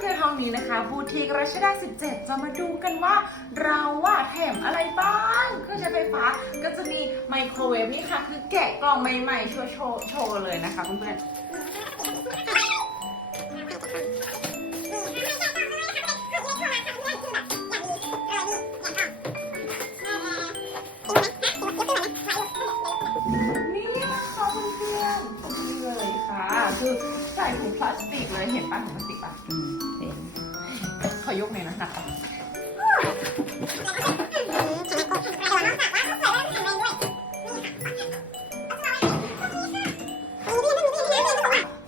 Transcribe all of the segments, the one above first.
เพื่อนห้องนี้นะคะบูทีกรัชดา 17 จะมาดูกันว่าเราว่าแถมอะไรบ้างเครื่องใช้ไฟฟ้าก็จะมีไมโครเวฟนี่ค่ะ คือแกะกล่องใหม่ๆโชว์โชว์โชว์เลยนะคะเพื่อนๆนี่นะคะเพื่อนๆนี่เลยค่ะคือใส่ถุงพลาสติกเลยเห็นป่ะถุงพลาสติกป่ะ อยกหน่อยนะหนัก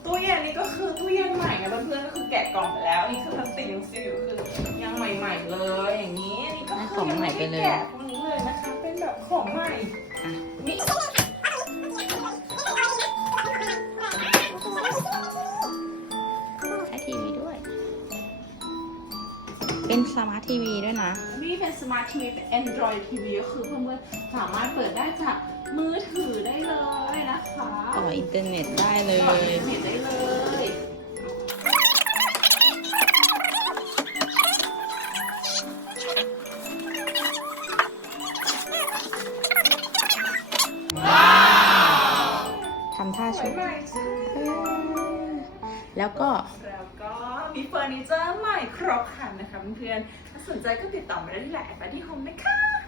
ตู้เย็นนี่ก็คือตู้เย็นใหม่ไงเพื่อนๆก็คือแกะกล่องไปแล้วนี่คือพลาสติกยังซีลอยู่คือยังใหม่ๆเลยอย่างนี้นี่ก็คือยังไม่ได้แกะตรงนี้เลยนะคะ เป็นสมาร์ททีวีด้วยนะ นี่เป็นสมาร์ททีวีเป็น Android TV ก็คือเพื่อนๆสามารถเปิดได้จากมือถือได้เลยนะคะต่ออินเทอร์เน็ตได้เลต่อยอินเทอร์เน็ตได้เลยทำท่าสวชุยดใหม่จ้าเออแล้วก็แล้วก็ มีเฟอร์นิเจอร์ใหม่ครบครันนะคะเพื่อนๆถ้าสนใจก็ติดต่อมาได้ที่ไลน์แอดที่โฮมนะคะ